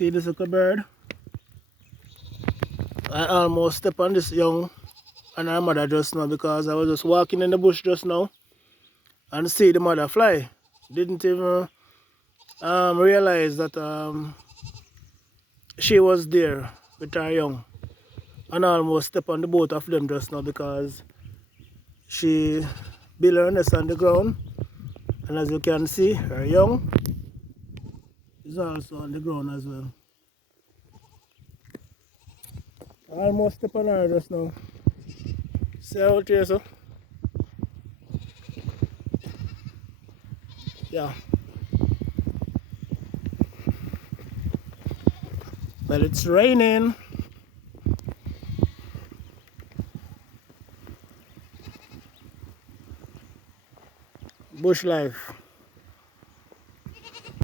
See this little bird? I almost stepped on this young and her mother just now because I was just walking in the bush just now and see the mother fly. Didn't even realize that she was there with her young. And I almost stepped on the both of them just now because she built her nest on the ground. And as you can see, her young is also on the ground as well. I almost stepped on her just now. See out here, so? Yeah. Well, it's raining. Bush life.